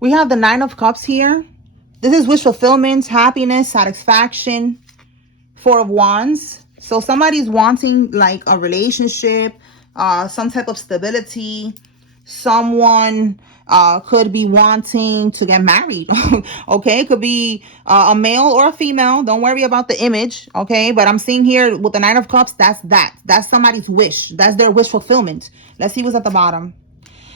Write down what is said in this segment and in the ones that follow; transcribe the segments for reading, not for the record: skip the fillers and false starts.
We have the Nine of Cups here. This is wish fulfillment, happiness, satisfaction. Four of Wands. So somebody's wanting like a relationship, some type of stability. Someone could be wanting to get married. Okay, it could be a male or a female. Don't worry about the image. Okay, but I'm seeing here with the Nine of Cups, that's somebody's wish. That's their wish fulfillment. Let's see what's at the bottom.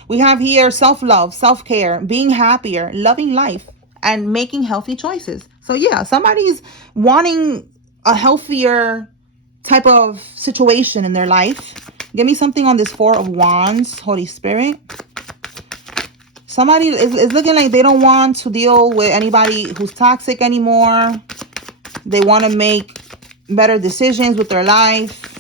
We have here self-love, self-care, being happier, loving life, and making healthy choices. So yeah, somebody's wanting a healthier type of situation in their life. Give me something on this Four of Wands, Holy Spirit. Somebody is looking like they don't want to deal with anybody who's toxic anymore. They want to make better decisions with their life.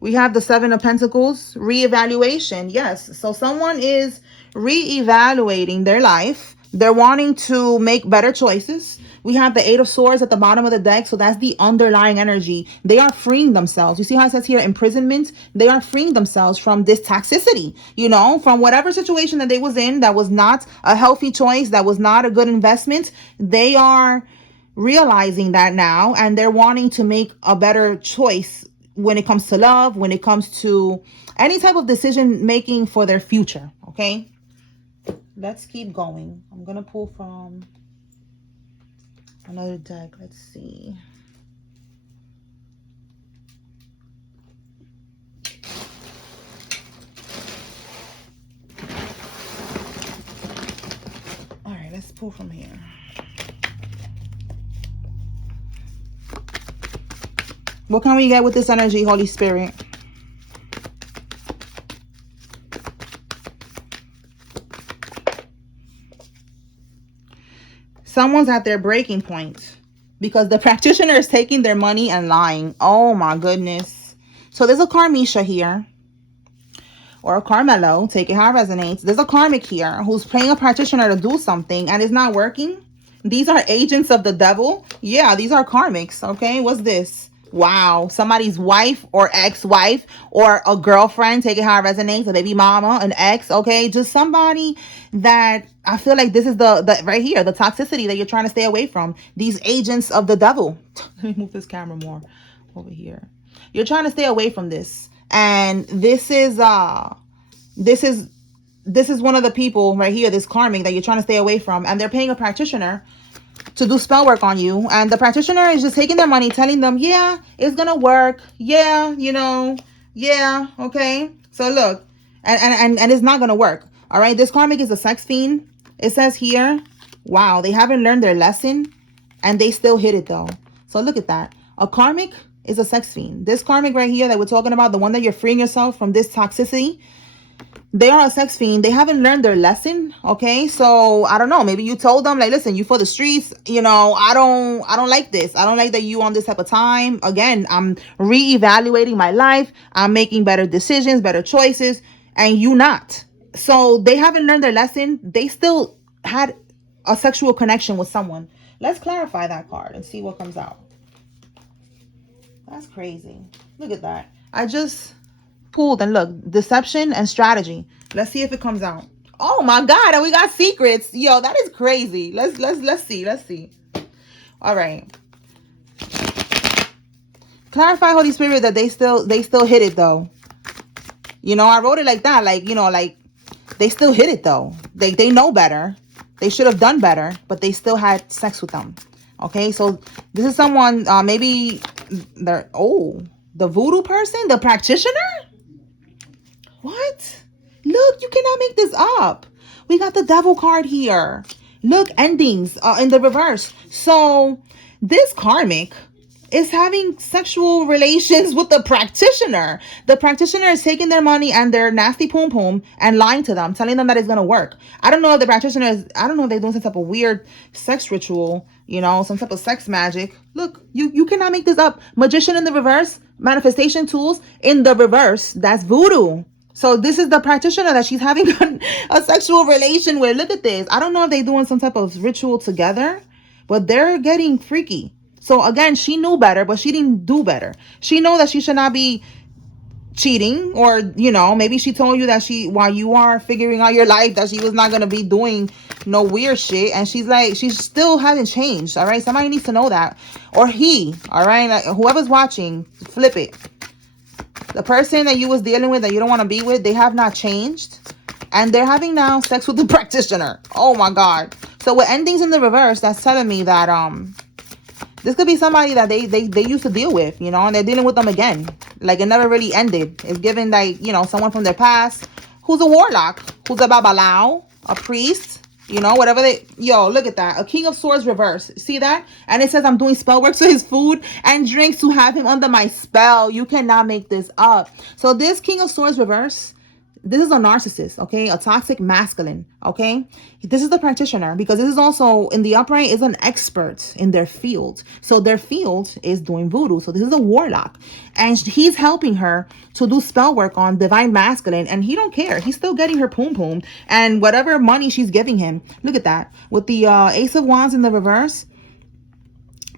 We have the Seven of Pentacles, reevaluation. Yes, so someone is reevaluating their life. They're wanting to make better choices. We have the Eight of Swords at the bottom of the deck. So that's the underlying energy. They are freeing themselves. You see how it says here imprisonment? They are freeing themselves from this toxicity, you know, from whatever situation that they was in that was not a healthy choice, that was not a good investment. They are realizing that now, and they're wanting to make a better choice when it comes to love, when it comes to any type of decision making for their future. Okay, let's keep going. I'm gonna pull from another deck. Let's see. All right, let's pull from here. What can we get with this energy, Holy Spirit? Someone's at their breaking point because the practitioner is taking their money and lying. Oh my goodness. So there's a Karmisha here, or a Carmelo, take it how it resonates. There's a karmic here who's paying a practitioner to do something and it's not working. These are agents of the devil. Yeah, these are karmics. Okay, what's this? Wow, somebody's wife or ex-wife or a girlfriend, take it how it resonates, a baby mama, an ex, okay? Just somebody that I feel like this is the right here, the toxicity that you're trying to stay away from. These agents of the devil. Let me move this camera more over here. You're trying to stay away from this. And this is one of the people right here, this karmic that you're trying to stay away from, and they're paying a practitioner to do spell work on you, and the practitioner is just taking their money, telling them, yeah, it's gonna work, yeah, you know, yeah, okay. So look, and it's not gonna work. All right, this karmic is a sex fiend. It says here, wow, they haven't learned their lesson and they still hit it though. So look at that. A karmic is a sex fiend. This karmic right here that we're talking about, the one that you're freeing yourself from this toxicity, they are a sex fiend. They haven't learned their lesson. Okay, so I don't know, maybe you told them like, listen, you for the streets, you know, I don't like this. I don't like that you on this type of time. Again, I'm reevaluating my life. I'm making better decisions, better choices, and you not. So they haven't learned their lesson. They still had a sexual connection with someone. Let's clarify that card and see what comes out. That's crazy. Look at that. I just pulled and look, deception and strategy. Let's see if it comes out. Oh my god, and we got secrets. Yo, that is crazy. Let's see. All right, clarify, Holy Spirit, that they still hit it though. You know, I wrote it like that, like, you know, like they still hit it though. They know better. They should have done better, but they still had sex with them. Okay, so this is someone, maybe they're, oh, the voodoo person, the practitioner. What? Look, you cannot make this up. We got the devil card here. Look, endings in the reverse. So this karmic is having sexual relations with the practitioner. The practitioner is taking their money and their nasty poom poom and lying to them, telling them that it's gonna work. I don't know if the practitioner is, I don't know if they're doing some type of weird sex ritual, you know, some type of sex magic. Look, you cannot make this up. Magician in the reverse, manifestation tools in the reverse. That's voodoo. So this is the practitioner that she's having a sexual relation with. Look at this. I don't know if they're doing some type of ritual together, but they're getting freaky. So again, she knew better, but she didn't do better. She know that she should not be cheating, or maybe she told you that while you are figuring out your life, that she was not going to be doing no weird shit, and she's like, she still hasn't changed. All right, somebody needs to know that. Or he, all right, like, whoever's watching, flip it. The person that you was dealing with, that you don't want to be with, they have not changed, and they're having now sex with the practitioner. Oh my God. So with endings in the reverse, that's telling me that this could be somebody that they used to deal with, and they're dealing with them again. Like, it never really ended. It's given, like, someone from their past who's a warlock, who's a babalao, a priest, whatever they... Yo, look at that. A King of Swords reverse. See that? And it says, I'm doing spell work to his food and drinks to have him under my spell. You cannot make this up. So this King of Swords reverse... This is a narcissist, okay? A toxic masculine, okay? This is the practitioner, because this is also, in the upright, is an expert in their field. So their field is doing voodoo. So this is a warlock. And he's helping her to do spell work on divine masculine. And he don't care. He's still getting her poom poom. And whatever money she's giving him. Look at that. With the Ace of Wands in the reverse,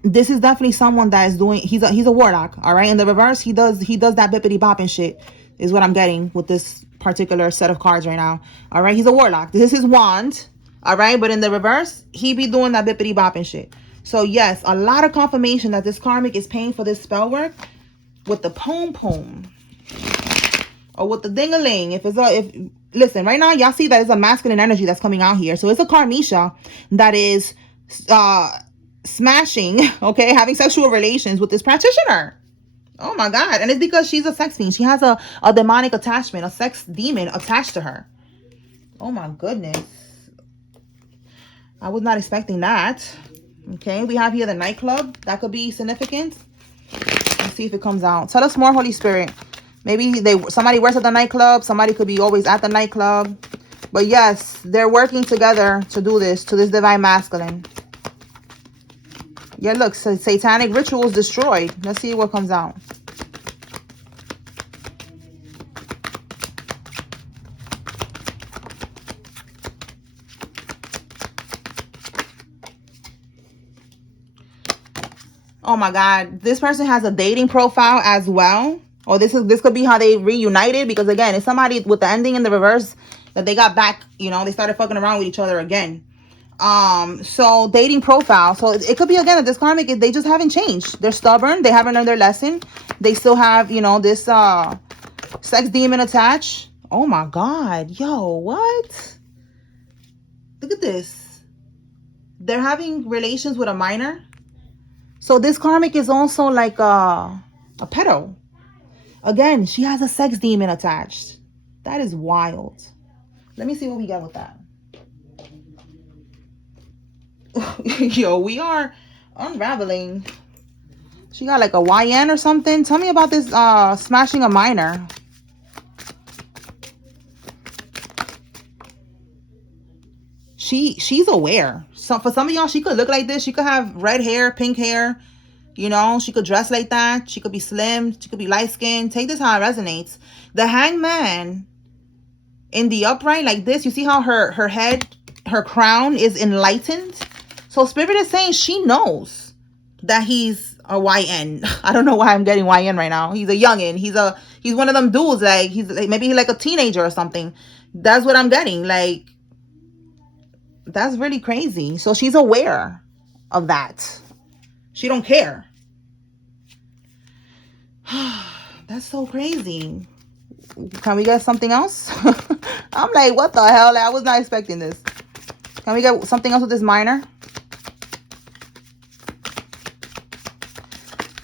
this is definitely someone that is doing... He's a warlock, all right? In the reverse, he does that bippity bop and shit, is what I'm getting with this particular set of cards right now. All right, he's a warlock. This is his wand. All right, but in the reverse, he be doing that bippity bop and shit. So yes, a lot of confirmation that this karmic is paying for this spell work with the pom pom, or with the ding-a-ling. Listen, right now y'all see that it's a masculine energy that's coming out here. So it's a karmisha that is smashing, okay, having sexual relations with this practitioner. Oh my God. And it's because she's a sex fiend. She has a demonic attachment, a sex demon attached to her. Oh my goodness. I was not expecting that. Okay, we have here the nightclub. That could be significant. Let's see if it comes out. Tell us more, Holy Spirit. Maybe somebody works at the nightclub. Somebody could be always at the nightclub. But yes, they're working together to do this, to this divine masculine. Yeah, look, so satanic rituals destroyed. Let's see what comes out. Oh my God, this person has a dating profile as well. Or this could be how they reunited, because again, it's somebody with the ending in the reverse that they got back, they started fucking around with each other again. So dating profile. So it could be, again, that this karmic, they just haven't changed. They're stubborn. They haven't learned their lesson. They still have, this sex demon attached. Oh my God. Yo, what? Look at this. They're having relations with a minor. So this karmic is also like a pedo. Again, she has a sex demon attached. That is wild. Let me see what we get with that. Yo, we are unraveling. She got like a YN or something. Tell me about this smashing a minor. She's aware. So for some of y'all, she could look like this. She could have red hair, pink hair. She could dress like that. She could be slim. She could be light skinned. Take this how it resonates. The hangman in the upright like this. You see how her head, her crown is enlightened? So Spirit is saying she knows that he's a YN. I don't know why I'm getting YN right now. He's a youngin. He's one of them dudes. Like, maybe he's like a teenager or something. That's what I'm getting. Like, that's really crazy. So she's aware of that. She don't care. That's so crazy. Can we get something else? I'm like, what the hell? I was not expecting this. Can we get something else with this minor?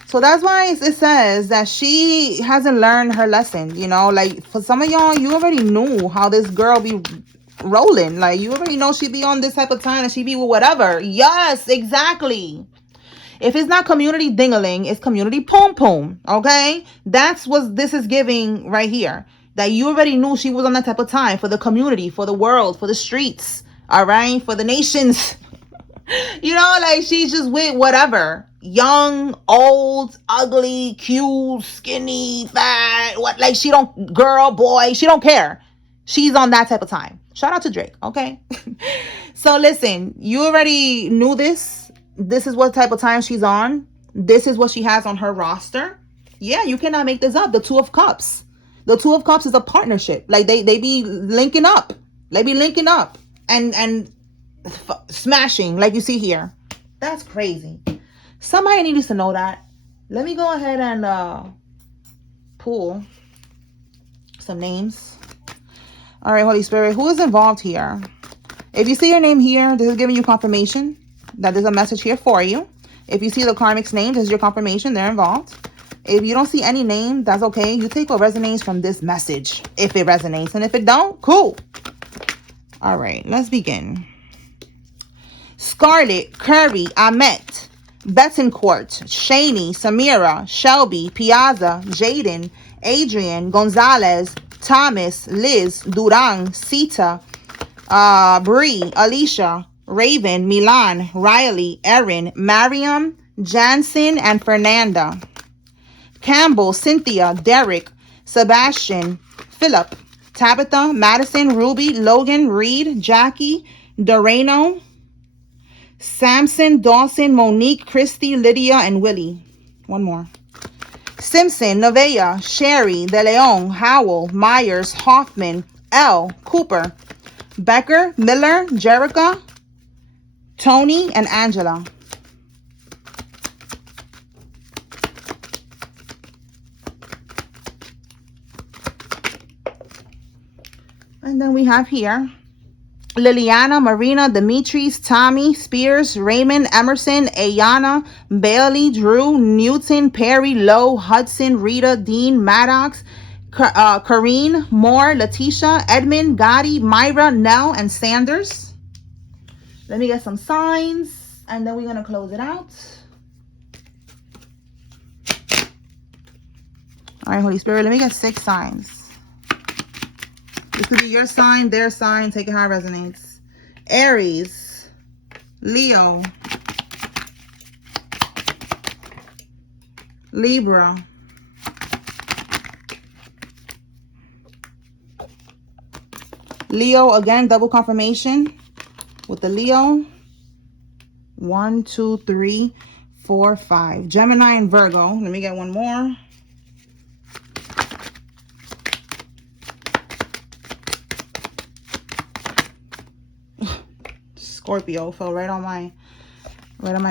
So that's why it says that she hasn't learned her lesson. Like, for some of y'all, you already knew how this girl be rolling. Like, you already know she be on this type of time and she be with whatever. Yes, exactly. If it's not community ding-a-ling, it's community pom-pom, okay? That's what this is giving right here. That you already knew she was on that type of time for the community, for the world, for the streets, all right? For the nations. Like, she's just with whatever. Young, old, ugly, cute, skinny, fat, what? Like, she don't... Girl, boy, she don't care. She's on that type of time. Shout out to Drake, okay? So, listen, you already knew this. This is what type of time she's on. This is what she has on her roster. Yeah, you cannot make this up. The Two of Cups. The Two of Cups is a partnership. Like they be linking up. They be linking up and smashing like you see here. That's crazy. Somebody needs to know that. Let me go ahead and pull some names. All right, Holy Spirit, who is involved here? If you see your name here, this is giving you confirmation that there's a message here for you. If you see the karmic's name, this is your confirmation they're involved. If you don't see any name, that's okay. You take what resonates from this message, if it resonates. And if it don't, cool. All right, let's begin. Scarlett, Curry, Ahmet, Betancourt, Shaney, Samira, Shelby, Piazza, Jaden, Adrian, Gonzalez, Thomas, Liz, Duran, Sita, Bree, Alicia, Raven, Milan, Riley, Erin, Mariam, Jansen, and Fernanda. Campbell, Cynthia, Derek, Sebastian, Philip, Tabitha, Madison, Ruby, Logan, Reed, Jackie, Doreno, Samson, Dawson, Monique, Christy, Lydia, and Willie. One more. Simpson, Nevaeh, Sherry, De Leon, Howell, Myers, Hoffman, L, Cooper, Becker, Miller, Jerica, Tony, and Angela. And then we have here Liliana, Marina, Demetrius, Tommy, Spears, Raymond, Emerson, Ayana, Bailey, Drew, Newton, Perry, Lowe, Hudson, Rita, Dean, Maddox, Kareen, Moore, Letitia, Edmund, Gotti, Myra, Nell, and Sanders. Let me get some signs, and then we're going to close it out. All right, Holy Spirit, let me get 6 signs. This could be your sign, their sign. Take it how it resonates. Aries, Leo, Libra, Leo, again, double confirmation with the Leo. 1, 2, 3, 4, 5. Gemini and Virgo. Let me get one more. Scorpio fell right on my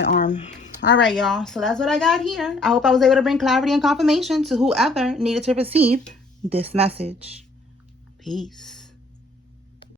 arm. All right, y'all. So that's what I got here. I hope I was able to bring clarity and confirmation to whoever needed to receive this message. Peace.